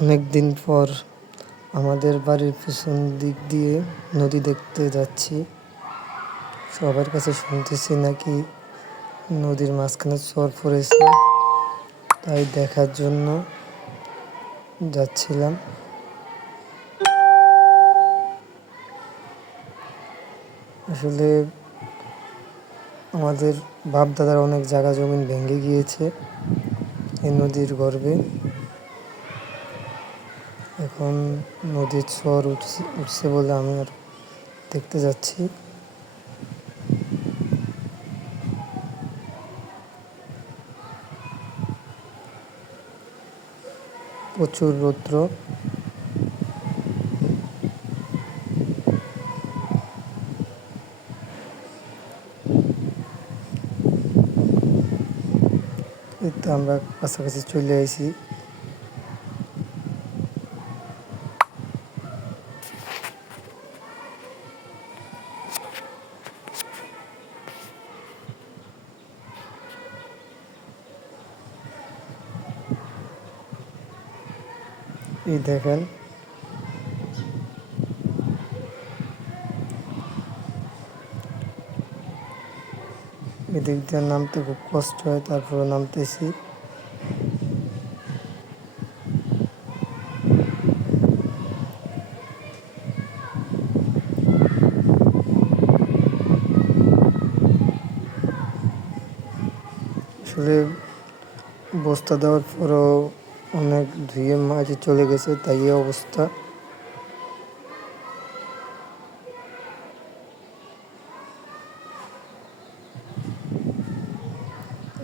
অনেক দিন পর আমাদের বাড়ির পিছন দিক দিয়ে নদী দেখতে যাচ্ছি। সবার কাছে শুনতেছি নাকি নদীর মাঝখানে চর পড়েছে। তাই দেখার জন্য যাচ্ছিলাম। আসলে আমাদের বাপ দাদার অনেক জায়গা জমিন ভেঙে গিয়েছে। এই নদীর গর্ভে এখন নদীর চর উঠছে উঠছে বলে আমি আর দেখতে যাচ্ছি। প্রচুর রৌদ্র। আমরা কাছাকাছি চলে আইছি। এই দেখেন। এদিক দিয়ে নামতে খুব কষ্ট হয় তারপরে নামতেছি। আসলে বস্তা দেওয়ার পরও অনেক ধুয়ে মাঝে চলে গেছে, তাই অবস্থা।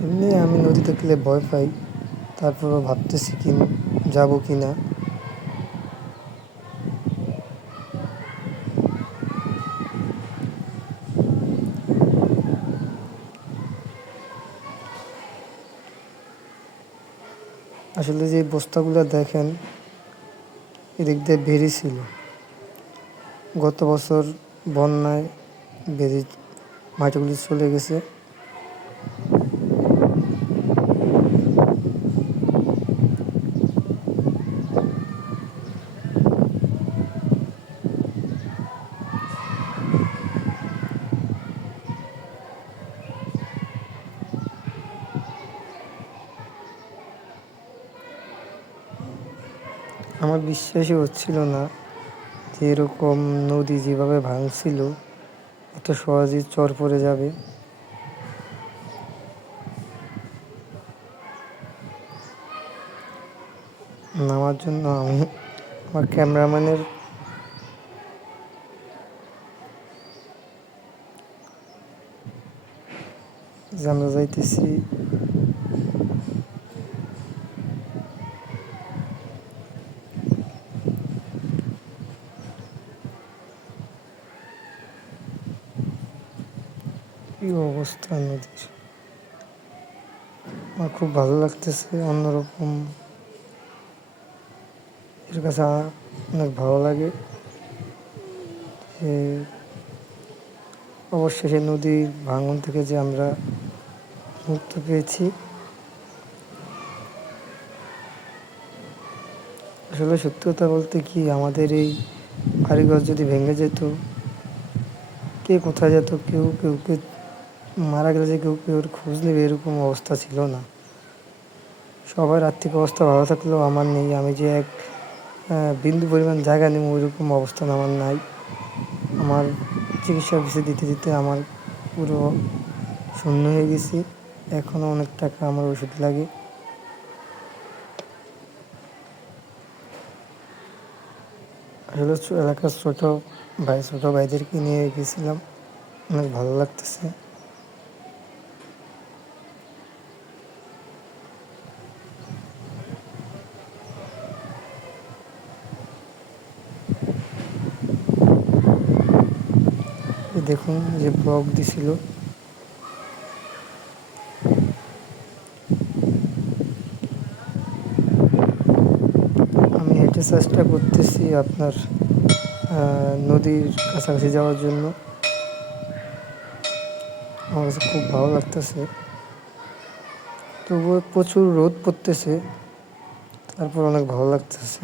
এমনি আমি নদী দেখলে ভয় পাই, তারপরও ভাবতেছি কি, যাব কি না আসলে যে বস্তাগুলো দেখেন, এদিক দিয়ে ভেরি ছিল। গত বছর বন্যায় বেরিয়ে মাটিগুলি চলে গেছে। আমার বিশ্বাসই হচ্ছিল না যে এরকম নদী যেভাবে ভাঙছিল, এত সহজেই চর পড়ে যাবে। নামার জন্য আমি আমার ক্যামেরাম্যানের আমরা যাইতেছি কি অবস্থা নদীর? আমার খুব ভালো লাগতেছে, অন্যরকম। এর কাছে অনেক ভালো লাগে। যে অবশেষে নদীর ভাঙন থেকে যে আমরা মুক্ত পেয়েছি। আসলে সত্যি কথা বলতে কি, আমাদের এই বাড়িঘর যদি ভেঙে যেত, কে কোথায় যেত, কেউ কেউকে মারা গেলে যে কেউ কেউ খোঁজ নেবে এরকম অবস্থা ছিল না। সবার আর্থিক অবস্থা ভালো থাকলেও আমার নেই। আমি যে এক বিন্দু পরিমাণ জায়গা নেব ওইরকম অবস্থান আমার নাই। আমার চিকিৎসা অফিসে দিতে দিতে আমার পুরো শূন্য হয়ে গেছি। এখনও অনেক টাকা আমার ওষুধ লাগে। আসলে এলাকার ছোটো ভাই, ছোটো ভাইদেরকে নিয়ে গেছিলাম। অনেক ভালো লাগতেছে। দেখুন যে ব্লক দিছিল। আমি হেঁটে চেষ্টা করতেছি আপনার নদীর কাছাকাছি যাওয়ার জন্য। আমার কাছে খুব ভালো লাগতেছে। তবুও প্রচুর রোদ পড়তেছে, তারপর অনেক ভালো লাগতেছে।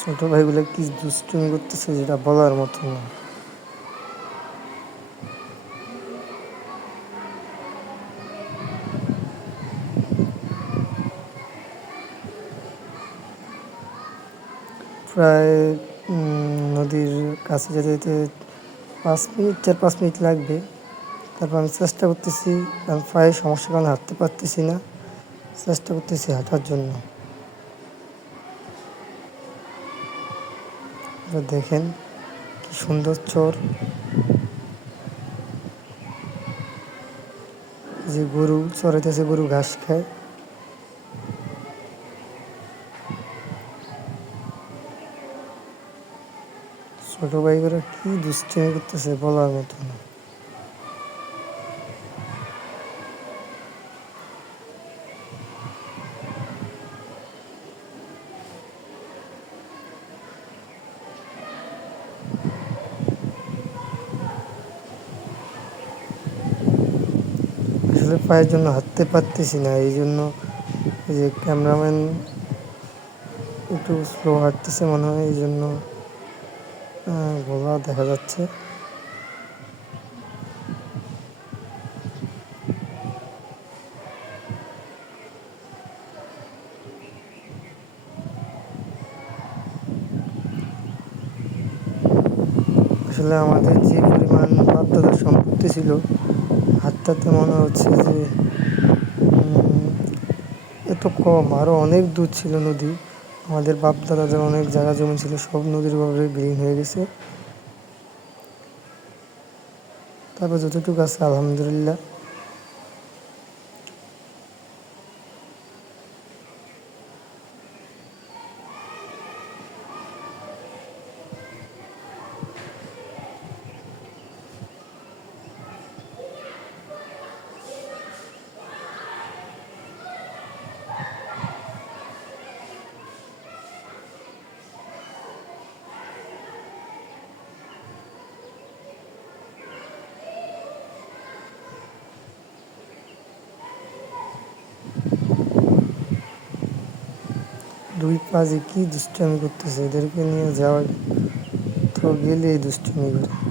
ছোট ভাইগুলো কি দুষ্টুমি করতেছে যেটা বলার মতো না। প্রায় নদীর কাছে যেতে যেতে পাঁচ মিনিট, চার পাঁচ মিনিট লাগবে। তারপর আমি চেষ্টা করতেছি আমি পায়ে সমস্যার কারণে হাঁটতে পারতেছি না। চেষ্টা করতেছি হাঁটার জন্য। দেখেন কি সুন্দর চোর। যে গরু চড়াইতেছে, গরু ঘাস খায়। ছোট ভাই করে কি দুষ্টি করতেছে বলার মতো না আসলে পায়ের জন্য হাঁটতে পারতেছি না, এই জন্য যে ক্যামেরাম্যান একটু স্লো হাঁটতেছে মনে হয়, এই জন্য গোলা দেখা যাচ্ছে। আসলে আমাদের যে পরিমাণ বাপদাদার সম্পত্তি ছিল হাতটাতে মনে হচ্ছে যে এত কম আরও অনেক দূর ছিল নদী। আমাদের বাপ দাদাদের অনেক জায়গা জমি ছিল, সব নদীর ভাবে বিলীন হয়ে গেছে। তারপর যতটুকু আছে, আলহামদুলিল্লাহ। দুই পাজে কি দুষ্টামি করতেছে? এদেরকে নিয়ে যাওয়া তো গেলে দুষ্টামি করে।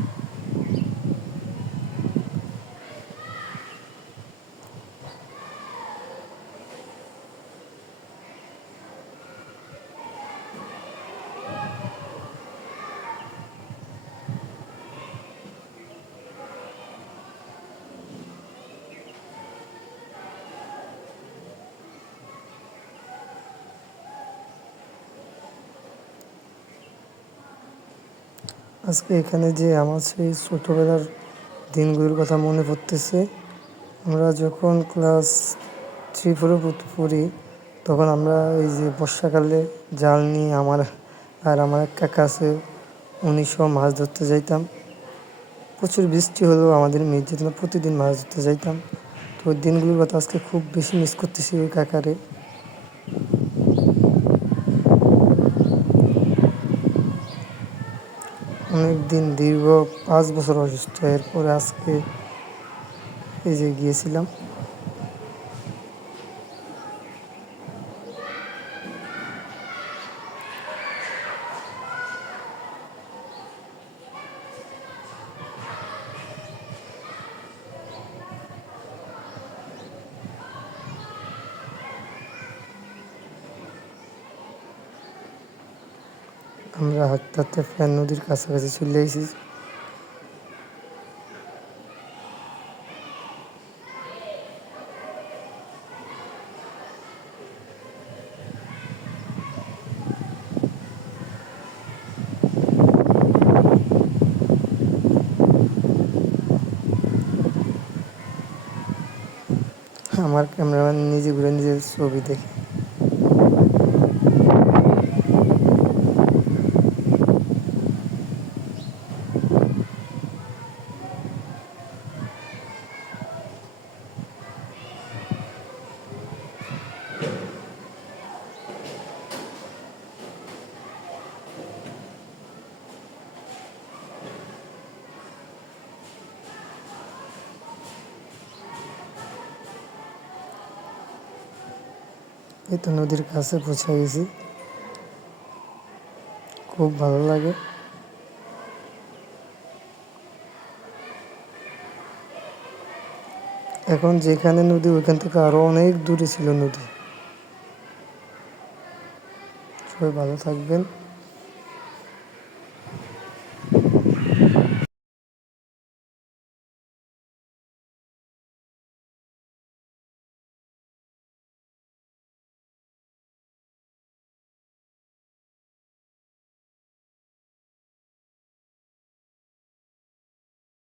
আজকে এখানে যে আমার সেই ছোটোবেলার দিনগুলোর কথা মনে পড়তেছে, আমরা যখন ক্লাস থ্রি ফোরে পড়ি তখন আমরা এই যে বর্ষাকালে জাল নিয়ে আমার আর আমার এক কাকা আছে, উনি সব মাছ ধরতে যাইতাম। প্রচুর বৃষ্টি হলেও আমাদের মেয়ে না প্রতিদিন মাছ ধরতে যাইতাম। তো ওই দিনগুলোর কথা আজকে খুব বেশি মিস করতেছি ওই কাকারে। অনেক দিন দীর্ঘ পাঁচ বছর অসুস্থ। এরপরে আজকে এই যে গিয়েছিলাম। আমরা হাঁটতে হাঁটতে ফ্যান নদীর কাছাকাছি চলে এসেছি। আমার ক্যামেরাম্যান নিজে ঘুরে নিজের ছবি দেখে। এই তো নদীর কাছে পৌঁছে গেছি। খুব ভালো লাগে। এখন যেখানে নদী, ওইখান থেকে আরও অনেক দূরে ছিল নদী। সবাই ভালো থাকবেন।